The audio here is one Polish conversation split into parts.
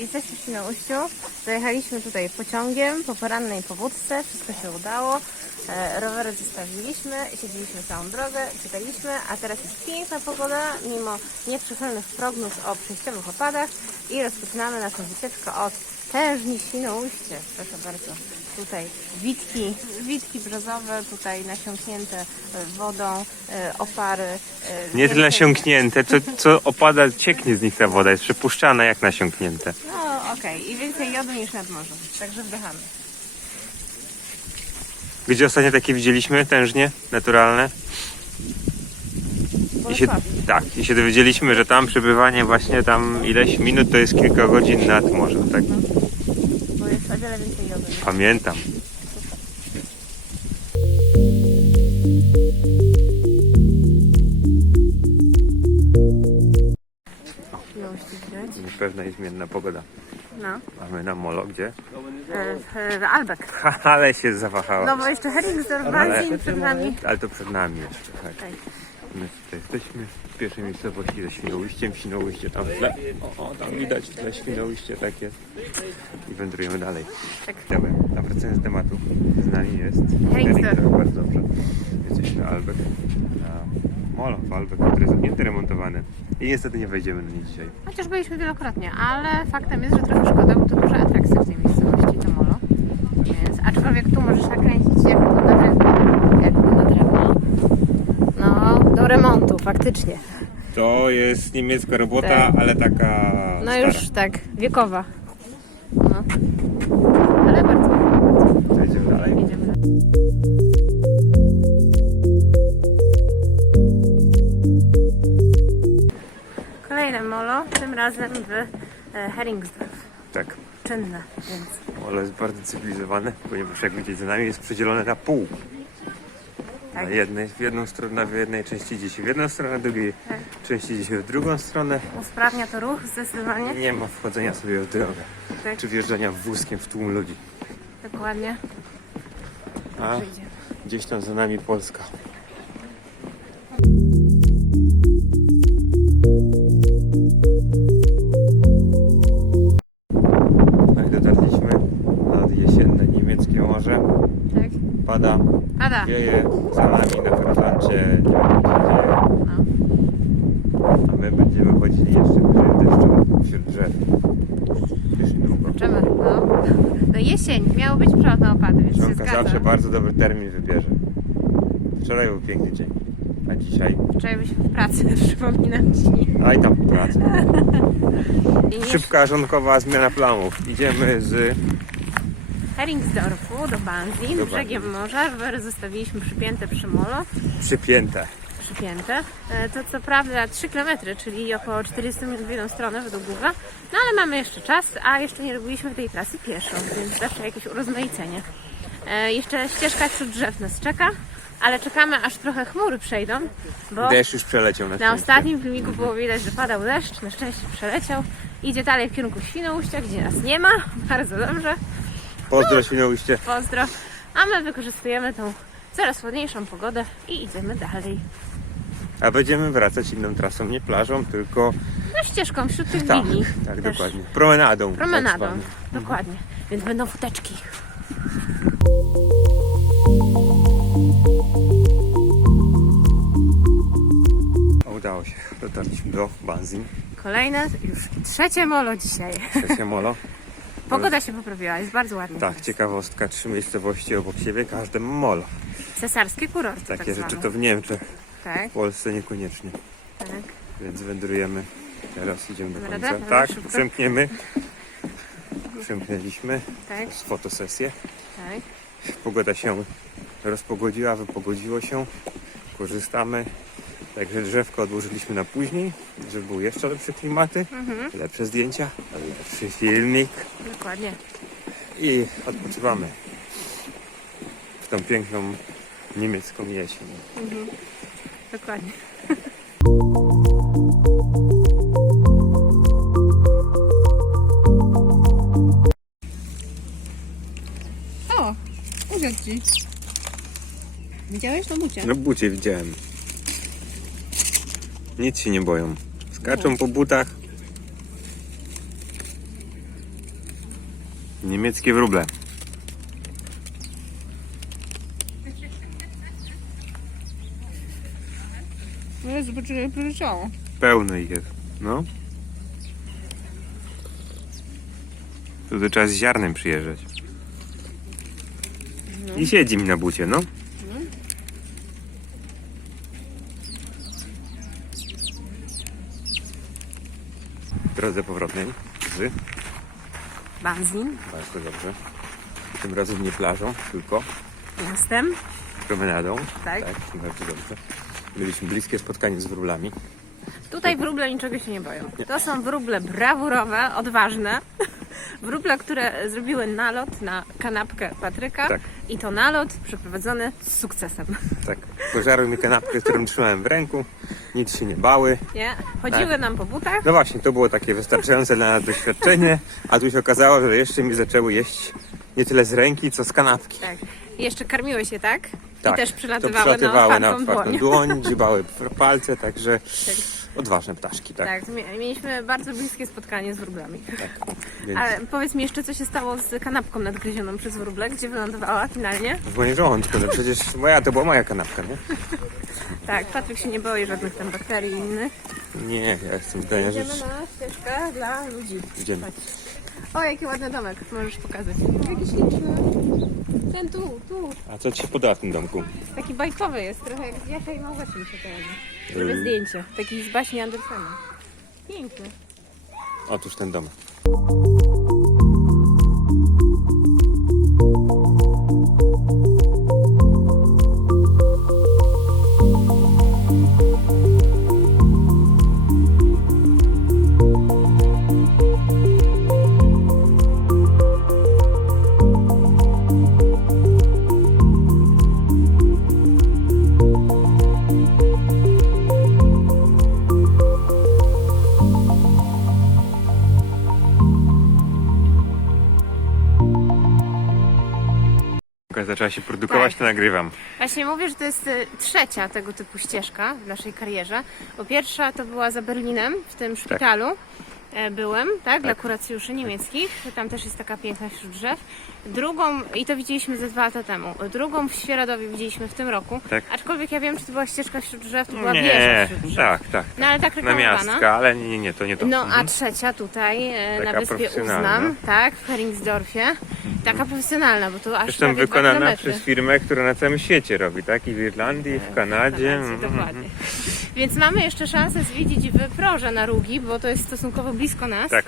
Jesteśmy w Świnoujściu. Dojechaliśmy tutaj pociągiem po porannej powódce. Wszystko się udało. E, rowery zostawiliśmy, siedzieliśmy całą drogę, czytaliśmy, a teraz jest piękna pogoda, mimo nieprzychylnych prognoz o przejściowych opadach i rozpoczynamy naszą wycieczkę od tężni Świnoujście. Proszę bardzo. Tutaj witki, witki brzozowe, tutaj nasiąknięte e, wodą, e, opary. e, Nie tyle nasiąknięte, co, co opada, cieknie z nich ta woda, jest przepuszczana jak nasiąknięte. No okej, i więcej jodu niż nad morzem, także wdychamy. Gdzie ostatnio takie widzieliśmy, tężnie, naturalne? I się, tak, i się dowiedzieliśmy, że tam przebywanie właśnie tam ileś minut to jest kilka godzin nad morzem, tak? Bo jest o wiele więcej jodu. Pamiętam. Świnoujście widać. Pewna i zmienna pogoda. No. Mamy na molo, gdzie? E, w, w Albek. Ale się zawahała. No bo jeszcze Heringsdorf, Banzin przed nami. Ale to przed nami jeszcze, tak. Tak. My tutaj jesteśmy w pierwszej miejscowości ze Świnoujściem. Świnoujście tam w tle. O, o, tam widać w tle Świnoujście, tak jest. I wędrujemy dalej. Tak. Idziemy. A wracając do tematu, z nami jest. Heringsdorf, Bardzo dobrze. Jesteśmy na Albek, na molo w Albek, który jest zamknięty, remontowany. I niestety nie wejdziemy na nie dzisiaj. Chociaż byliśmy wielokrotnie, ale faktem jest, że trochę szkoda, bo to duże atrakcje w tej miejscowości, to molo. Więc, aczkolwiek tu możesz nakręcić jak na drewno. Jak na drewno. No, do remontu, faktycznie. To jest niemiecka robota, Tak. ale taka No stara. już tak, wiekowa. No. Ale bardzo. To Idziemy dalej. Jedziemy dalej. Kolejne molo, tym razem w e, Heringsdorf. Tak. Czynne, więc Molo jest bardzo cywilizowane, ponieważ jak widzicie za nami jest przedzielone na pół. Tak. Na jednej, w jedną stronę, w jednej części idzie się w jedną stronę, w drugiej Tak. części idzie się w drugą stronę. Usprawnia to ruch zdecydowanie. Nie ma wchodzenia sobie w drogę, Tak, czy wjeżdżania wózkiem w tłum ludzi. dokładnie. A Dobrze idzie. gdzieś tam za nami Polska. No jesień, miało być przelotne opady, więc się Żonka zgadza. zawsze bardzo dobry termin wybierze. Wczoraj był piękny dzień, a dzisiaj... Wczoraj byliśmy w pracy, przypominam ci. A i tam. I nie Szybka żonkowa zmiana planów. Idziemy z... Heringsdorfu do Banzin, Do brzegiem morza. Rowery zostawiliśmy przypięte przy molo. Przypięte. Przypięte. E, To co prawda 3 km, czyli około 40 minut w jedną stronę według Google. No ale mamy jeszcze czas, a jeszcze nie robiliśmy tej trasy pieszo, więc zawsze jakieś urozmaicenie. E, Jeszcze ścieżka wśród drzew nas czeka, ale czekamy aż trochę chmury przejdą, bo Deszcz już przeleciał na na ostatnim filmiku było widać, że padał deszcz, na szczęście przeleciał. Idzie dalej w kierunku Świnoujścia, gdzie nas nie ma. Bardzo dobrze. Pozdro Świnoujście. Pozdro. A my wykorzystujemy tą coraz ładniejszą pogodę i idziemy dalej. A będziemy wracać inną trasą, nie plażą, tylko... No ścieżką wśród tych Tak, willi. tak Też dokładnie. Promenadą. Promenadą. tak zwaną. Dokładnie. Więc będą futeczki. Udało się. Dotarliśmy do Banzin. Kolejne, już trzecie molo dzisiaj. Trzecie molo. Pogoda się poprawiła, jest bardzo ładnie. Tak, ciekawostka. Trzy miejscowości obok siebie, każde molo. Cesarskie kurorty Takie tak rzeczy zwane. to w Niemczech, Tak, w Polsce niekoniecznie. tak. Więc wędrujemy. Teraz idziemy do końca. dobra, Tak, szybko. przemkniemy. Przemknęliśmy Tak, z fotosesję. tak. Pogoda się rozpogodziła, wypogodziło się. Korzystamy. Także drzewko odłożyliśmy na później, żeby były jeszcze lepsze klimaty, Mhm, lepsze zdjęcia, lepszy filmik. dokładnie. i odpoczywamy w tą piękną niemiecką jesień. Dokładnie. O, usiadł ci. Widziałeś to bucie? No bucie widziałem. Nic się nie boją. Skaczą po butach. Niemieckie wróble. No ile przeleciało. Pełno ich jest. No. Tu trzeba z ziarnem przyjeżdżać. I siedzi mi na bucie, no. W drodze powrotnej z Banzin. bardzo dobrze. Tym razem nie plażą, tylko Miastem. promenadą. Tak. Tak, bardzo dobrze. Mieliśmy bliskie spotkanie z wróblami. Tutaj wróble niczego się nie boją. To są wróble brawurowe, odważne. Wróble, które zrobiły nalot na kanapkę Patryka. Tak. I to nalot przeprowadzony z sukcesem. Tak, pożarły mi kanapkę, którą trzymałem w ręku. Nic się nie bały. Nie? Chodziły Tak. nam po butach. No właśnie, to było takie wystarczające dla nas doświadczenie, a tu się okazało, że jeszcze mi zaczęły jeść nie tyle z ręki, co z kanapki. Tak. I jeszcze karmiły się, tak? Tak, I też to przylatywały, przylatywały na otwartą dłoń. dłoń, dzibały palce, także Tak. odważne ptaszki, tak. Tak, mie- mieliśmy bardzo bliskie spotkanie z wróblami. tak. Więc Ale powiedz mi jeszcze, co się stało z kanapką nadgryzioną przez wróble, gdzie wylądowała finalnie? w moim żołądku, no przecież moja, to była moja kanapka, nie? Tak, Patryk się nie boi żadnych tam bakterii innych. Nie, ja jestem zdania, że... Idziemy na ścieżkę dla ludzi. Idziemy. Chodź. O, jaki ładny domek, możesz pokazać. Jaki śliczny. Ten tu, tu. A co ci się podoba w tym domku? Taki bajkowy jest, trochę jak z Jasia i Małgosi mi się kojarzy. Zrobię Mm. zdjęcie, taki z baśni Andersena. Piękny. Otóż ten domek. Zaczęła się produkować, Tak. to nagrywam. Właśnie mówię, że to jest e, trzecia tego typu ścieżka w naszej karierze. Bo pierwsza to była za Berlinem, w tym szpitalu. E, Byłem, tak, dla kuracjuszy niemieckich. Tam też jest taka piękna wśród drzew. Drugą, i to widzieliśmy ze dwa lata temu. Drugą w Świeradowie widzieliśmy w tym roku. Tak. Aczkolwiek ja wiem, czy to była ścieżka wśród drzew, to była wieża Nie, wśród drzew. tak, tak. No ale tak Na reklamowana. miastka, ale nie, nie, nie, to nie to. No a Mhm. trzecia tutaj e, na Taka wyspie profesjonalna. Uznam, tak, w Heringsdorfie. Taka profesjonalna, bo tu aż Zresztą wykonana przez firmę, która na całym świecie robi, tak? I w Irlandii, i w Kanadzie. Kanadzie, Mhm. dokładnie. Więc mamy jeszcze szansę zwiedzić w Proże na Rugi, bo to jest stosunkowo blisko nas. Tak.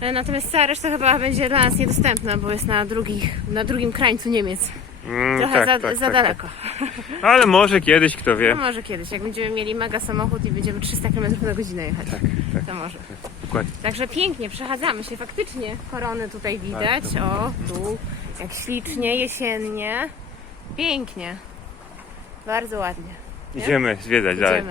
E, Natomiast cała reszta chyba będzie dla nas niedostępna, bo jest na, drugich, na drugim krańcu Niemiec. Mm, Trochę tak, za, tak, za tak, daleko. Tak. Ale może kiedyś, kto No wie. może kiedyś, jak będziemy mieli mega samochód i będziemy 300 km na godzinę jechać. Tak, tak, To może. dokładnie. Także pięknie, przechadzamy się. Faktycznie korony tutaj widać. Bardzo. O, tu, jak ślicznie, jesiennie. Pięknie. Bardzo ładnie. Idziemy zwiedzać dalej.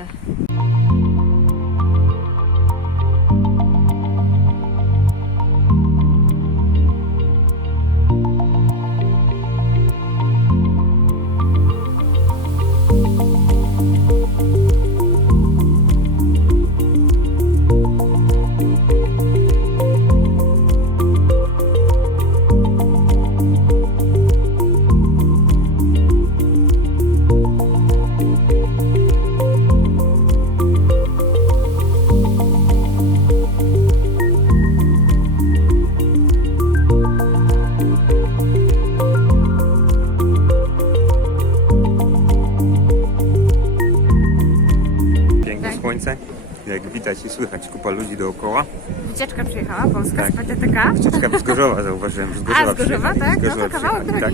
Słychać kupa ludzi dookoła. Wycieczka przyjechała, polska Tak. z PTTK. Ucieczka z Gorzowa zauważyłem, że z Gorzowa A, z Gorzowa, przyjechali. tak? Z No to kawałek drogi. Tak.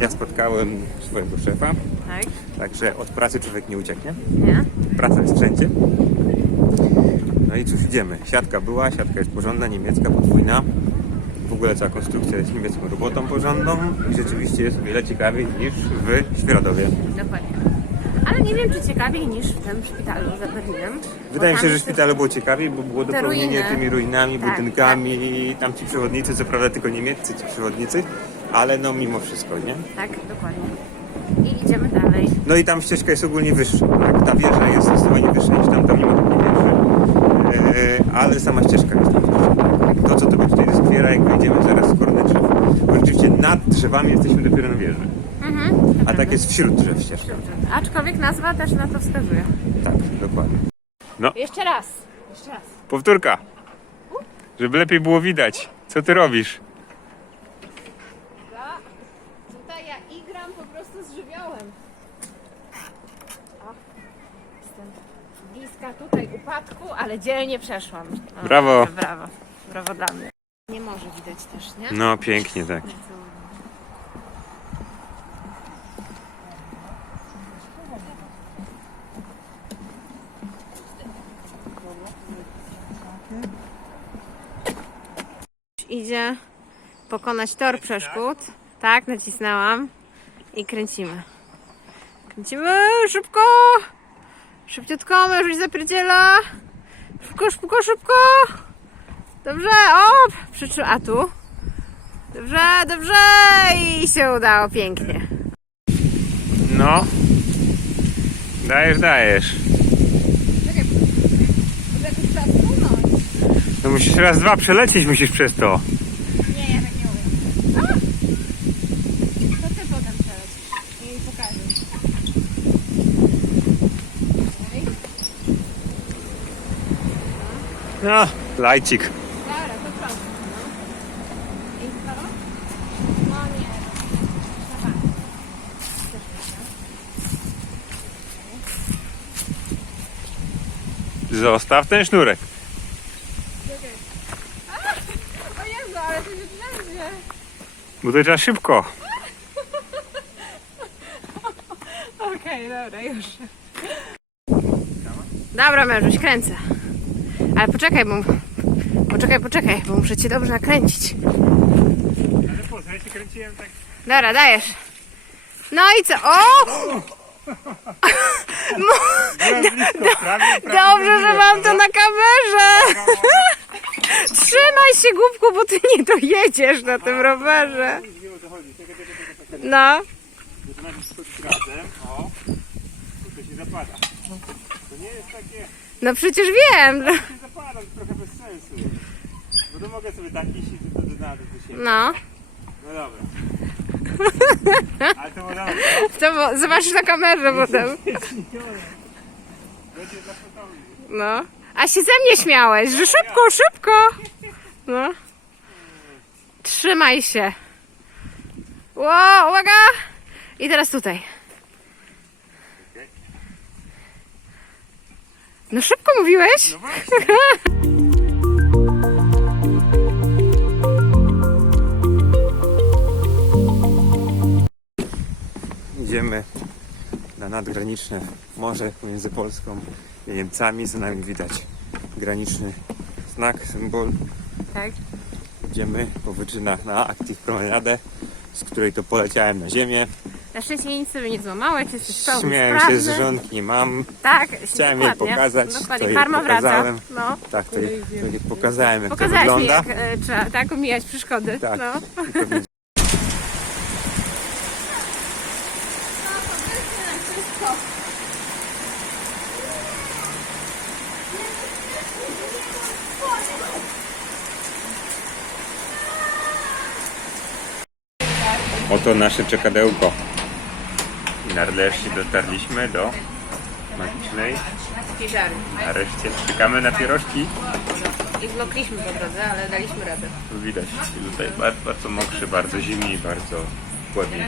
Ja spotkałem swojego szefa, Tak? także od pracy człowiek nie ucieknie. Nie? Praca jest wszędzie. No i cóż, idziemy. Siatka była, siatka jest porządna, niemiecka, podwójna. w ogóle cała konstrukcja jest niemiecką robotą porządną i rzeczywiście jest o wiele ciekawiej niż w Świeradowie. Dokładnie. Ale nie wiem, czy ciekawiej niż w tym szpitalu za Berlinem. Wydaje mi się, że jest szpitalu było ciekawiej, bo było dopełnienie ruiny. tymi ruinami, Tak, budynkami i tam ci przewodnicy, co prawda tylko niemieccy ci przewodnicy, ale no mimo wszystko, nie? Tak, dokładnie. I idziemy dalej. No i tam ścieżka jest ogólnie wyższa, tak? Ta wieża jest zdecydowanie wyższa niż tam, tam nie ma takiej wieży, ale sama ścieżka jest tam wyższa. To, co tobie tutaj doskwiera, jak wejdziemy zaraz w koronę drzew, bo rzeczywiście nad drzewami jesteśmy dopiero na wieży, Mhm. a tak jest wśród drzew ścieżka. Aczkolwiek nazwa też na to wskazuje. Tak, dokładnie. No, Jeszcze raz. Jeszcze raz. powtórka, żeby lepiej było widać, co ty robisz. Tutaj ja igram po prostu z żywiołem. O, jestem bliska tutaj upadku, ale dzielnie przeszłam. O, Brawo. Brawo. Brawo dla mnie. Nie może widać też, nie? No, pięknie, tak. Idzie pokonać tor przeszkód. Tak, nacisnęłam. I kręcimy. Kręcimy szybko! Szybciutko, mężuś zapierdziela. Szybko, szybko, szybko! Dobrze, o! Przyczy... A tu? Dobrze, dobrze! I się udało, pięknie. No, dajesz, dajesz. No musisz raz, dwa przelecieć musisz przez to. Nie, ja tak nie umiem. A! To ty potem przelecisz i mi pokażesz. No, lajcik. Dobra, to proszę. No. I co? No nie. Dobra. Zostaw ten sznurek. O Jezu, ale to się trzęsie. Bo to trzeba szybko. Okej, dobra, już. Dobra, mężuś, kręcę. Ale poczekaj, bo... Poczekaj, poczekaj, bo muszę cię dobrze nakręcić. Ale po co, ja się kręciłem tak... Dobra, dajesz. No i co? O! Prawie, Dobrze, że mam to na kamerze. Trzymaj się, głupku, bo ty nie dojedziesz na tym rowerze. No. To najpierw schodzić razem, o. To się zapada. To nie jest takie... No przecież wiem. się zapada, to trochę bez sensu. Bo to mogę sobie tak iść i to do na do siebie. No. No dobra. Ale to było dobre. To bo, zobaczysz na kamerze potem. Będzie. No. A się ze mnie śmiałeś, że szybko, szybko. No. Trzymaj się. Ło, uwaga. I teraz tutaj. No szybko mówiłeś? No. Idziemy na nadgraniczne morze pomiędzy Polską i Niemcami. Za nami widać graniczny znak, symbol. Tak. Idziemy po wyczynach na Active Promenadę, z której to poleciałem na ziemię. Na szczęście nic sobie nie złamałeś, jesteś pełny Śmiałem się z żonki, nie mam. Tak, Chciałem jej dokładnie. pokazać, to jej wraca. pokazałem. No. Tak, to, to jej pokazałem jak to Pokazałeś mi, wygląda. jak e, trzeba tak omijać przeszkody. Tak. No. I Oto nasze czekadełko. I nareszcie dotarliśmy do magicznej. Nareszcie czekamy na pierożki. I zmokliśmy po drodze, ale daliśmy radę. Tu widać, tutaj bardzo, bardzo mokrzy, bardzo zimni i bardzo chłodni.